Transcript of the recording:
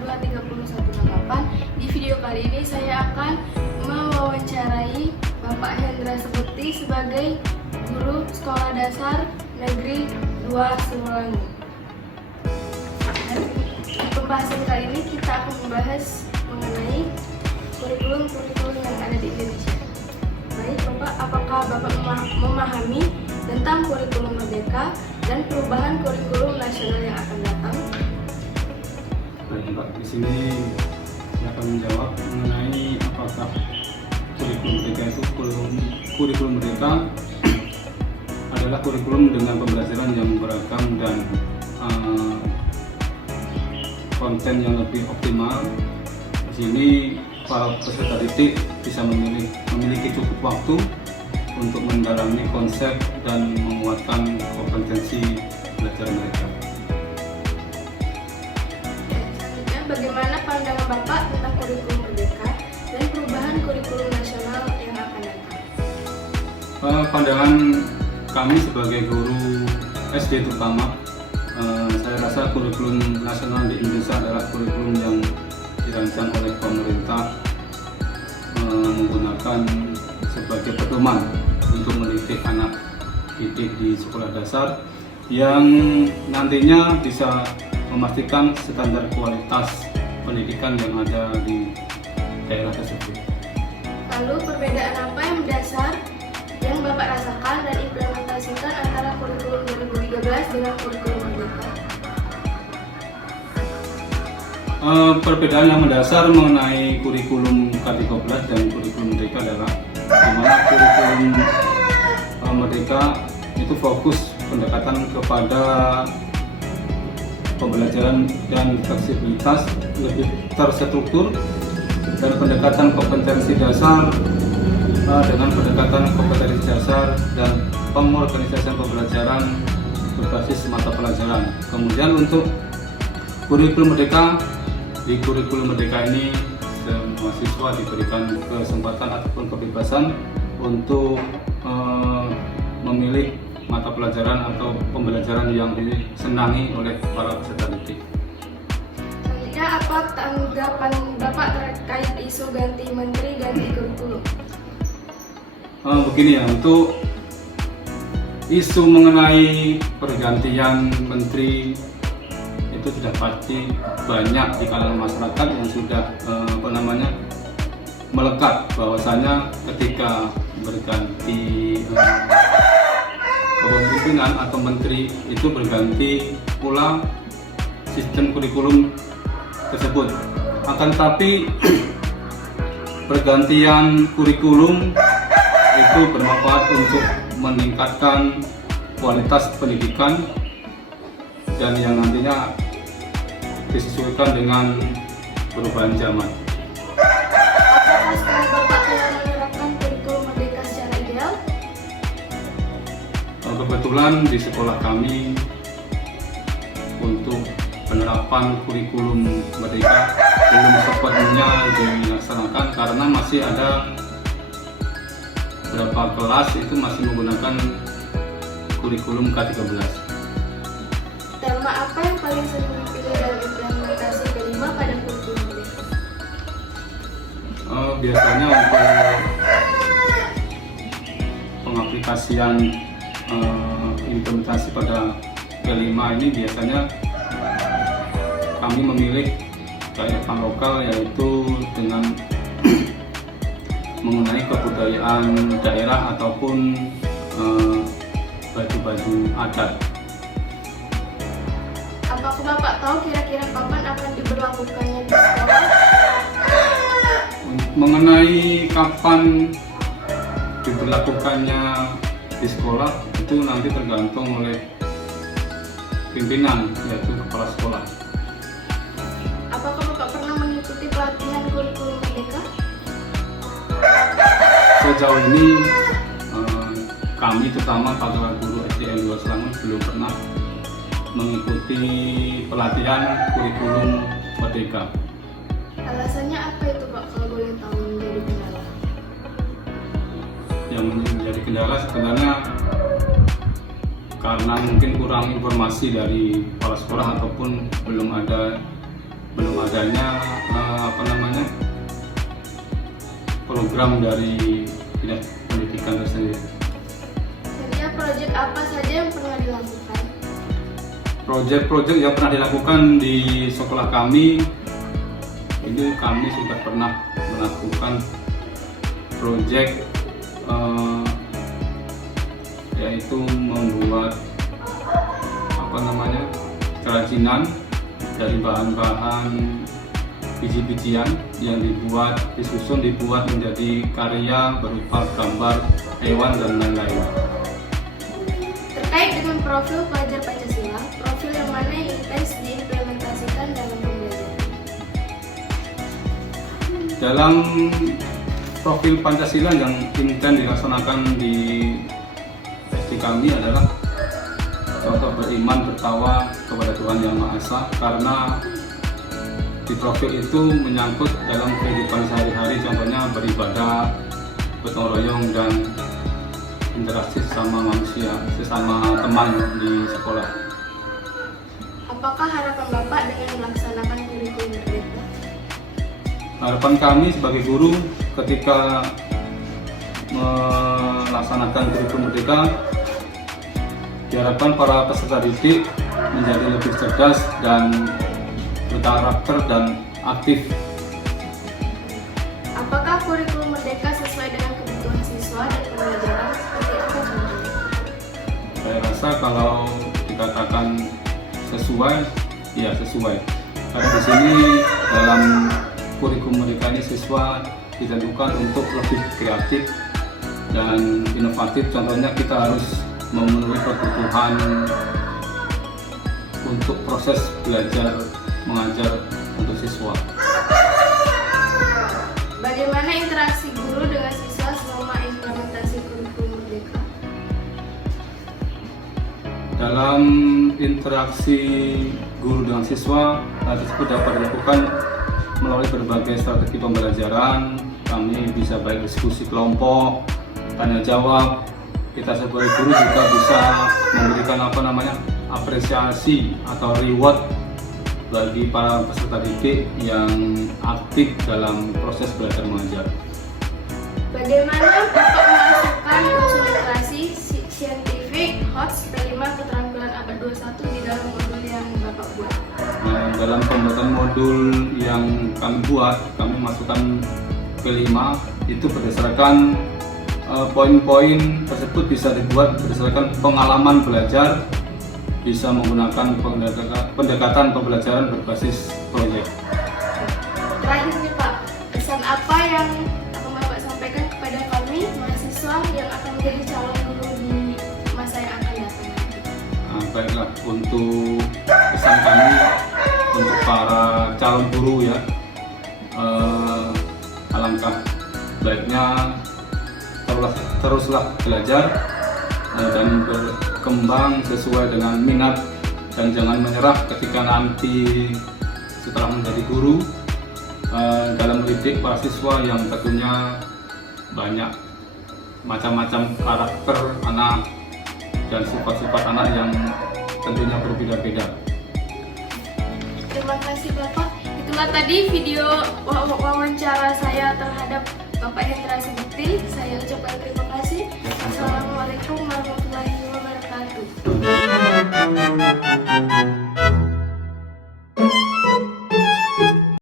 5223168. Di video kali ini saya akan mewawancarai Bapak Hendra Sekti sebagai guru Sekolah Dasar Negeri 2 Sinulinga. Dan di pembahasan kali ini kita akan membahas mengenai kurikulum yang ada di Indonesia. Baik Bapak, apakah Bapak memahami tentang kurikulum merdeka dan perubahan kurikulum nasional yang akan datang? Baik Mbak, di sini saya akan menjawab mengenai apakah kurikulum merdeka itu kurikulum merdeka adalah kurikulum dengan pembelajaran yang beragam dan konten yang lebih optimal. Di sini para peserta didik bisa memiliki cukup waktu untuk mendalami konsep dan menguatkan kompetensi belajar mereka. Selanjutnya, bagaimana pandangan Bapak tentang kurikulum merdeka dan perubahan kurikulum nasional yang akan datang? Pandangan kami sebagai guru SD terutama, saya rasa kurikulum nasional di Indonesia adalah kurikulum yang dirancang oleh pemerintah menggunakan sebagai pedoman untuk mendidik anak didik di sekolah dasar yang nantinya bisa memastikan standar kualitas pendidikan yang ada di daerah tersebut. Lalu perbedaan apa yang mendasar yang Bapak rasakan dan implementasikan antara kurikulum 2013 dengan kurikulum merdeka? Perbedaan yang mendasar mengenai kurikulum K13 dan kurikulum merdeka adalah dimana kurikulum merdeka itu fokus pendekatan kepada pembelajaran dan fleksibilitas lebih terstruktur dan pendekatan kompetensi dasar dengan pendekatan kompetensi dasar dan pengorganisasian pembelajaran berbasis mata pelajaran. Kemudian untuk kurikulum merdeka, di kurikulum merdeka ini semua siswa diberikan kesempatan ataupun kebebasan untuk memilih mata pelajaran atau pembelajaran yang disenangi oleh para peserta didik. Selanjutnya, apa tanggapan Bapak terkait isu ganti menteri, ganti kurikulum? Begini ya, untuk isu mengenai pergantian menteri itu sudah pasti banyak di kalangan masyarakat yang sudah melekat bahwasanya ketika berganti kepemimpinan atau menteri itu berganti pula sistem kurikulum tersebut. Akan tetapi pergantian kurikulum itu bermanfaat untuk meningkatkan kualitas pendidikan dan yang nantinya disesuaikan dengan perubahan zaman. Apakah setelah Bapak telah menerapkan kurikulum merdeka secara ideal? Kebetulan di sekolah kami untuk penerapan kurikulum merdeka belum sepenuhnya dilaksanakan karena masih ada beberapa kelas itu masih menggunakan kurikulum K13. Tema apa yang paling sering dipilih dalam implementasi kelima pada kurikulum merdeka? Biasanya untuk pengaplikasian implementasi pada kelima ini biasanya kami memilih kearifan lokal, yaitu dengan mengenai kebudayaan daerah ataupun baju-baju adat. Apakah Bapak tahu kira-kira kapan akan diberlakukannya di sekolah? Mengenai kapan diberlakukannya di sekolah itu nanti tergantung oleh pimpinan, yaitu kepala sekolah. Apakah Bapak pernah mengikuti pelatihan kurikulum merdeka? Sejauh ini kami terutama para guru SDN 2 Selangor belum pernah mengikuti pelatihan kurikulum merdeka. Alasannya apa itu Pak, kalau boleh tahu menjadi kendala? Yang menjadi kendala sebenarnya karena mungkin kurang informasi dari kepala sekolah ataupun belum ada belum adanya program dari dinas pendidikan tersendiri. Jadi proyek apa saja yang pernah dilakukan? Proyek-proyek yang pernah dilakukan di sekolah kami, ini kami sudah pernah melakukan proyek yaitu membuat kerajinan dari bahan-bahan biji-bijian yang disusun dibuat menjadi karya berupa gambar hewan dan lain-lain. Terkait dengan profil pelajar Pancasila, profil yang mana yang intens diimplementasikan dalam pembelajaran? Dalam profil Pancasila yang intens dilaksanakan di SD kami adalah contoh beriman bertakwa kepada Tuhan Yang Maha Esa, karena di profil itu menyangkut dalam kehidupan sehari-hari, contohnya beribadah, gotong royong, dan interaksi sama manusia, sesama teman di sekolah. Apakah harapan Bapak dengan melaksanakan kurikulum merdeka? Harapan kami sebagai guru ketika melaksanakan kurikulum merdeka, diharapkan para peserta didik menjadi lebih cerdas dan berkarakter dan aktif. Apakah kurikulum merdeka sesuai dengan kebutuhan siswa dan pembelajaran seperti apa contohnya? Saya rasa kalau dikatakan sesuai, ya sesuai. Karena di sini dalam kurikulum merdeka ini siswa ditentukan untuk lebih kreatif dan inovatif. Contohnya kita harus memenuhi kebutuhan untuk proses belajar mengajar untuk siswa. Bagaimana interaksi guru dengan siswa selama implementasi kurikulum merdeka? Dalam interaksi guru dengan siswa, hal tersebut dapat dilakukan melalui berbagai strategi pembelajaran. Kami bisa baik diskusi kelompok, tanya jawab. Kita sebagai guru juga bisa memberikan apresiasi atau reward bagi para peserta didik yang aktif dalam proses belajar mengajar. Bagaimana Bapak memasukkan unsur literasi scientific HOTS P5 keterampilan abad 21 di dalam modul yang Bapak buat? Dalam pembuatan modul yang kami buat, kami masukkan P5 itu berdasarkan poin-poin tersebut bisa dibuat berdasarkan pengalaman belajar, bisa menggunakan pendekatan pembelajaran berbasis proyek. Terakhir nih Pak, pesan apa yang akan Bapak sampaikan kepada kami mahasiswa yang akan menjadi calon guru di masa yang akan datang? Baiklah, untuk pesan kami untuk para calon guru ya, alangkah baiknya teruslah belajar dan berkembang sesuai dengan minat, dan jangan menyerah ketika nanti setelah menjadi guru dalam mendidik para siswa yang tentunya banyak macam-macam karakter anak dan sifat-sifat anak yang tentunya berbeda-beda. Terima kasih Bapak. Itulah tadi video wawancara saya terhadap Bapak Hendra Subukti. Saya ucapkan terima kasih.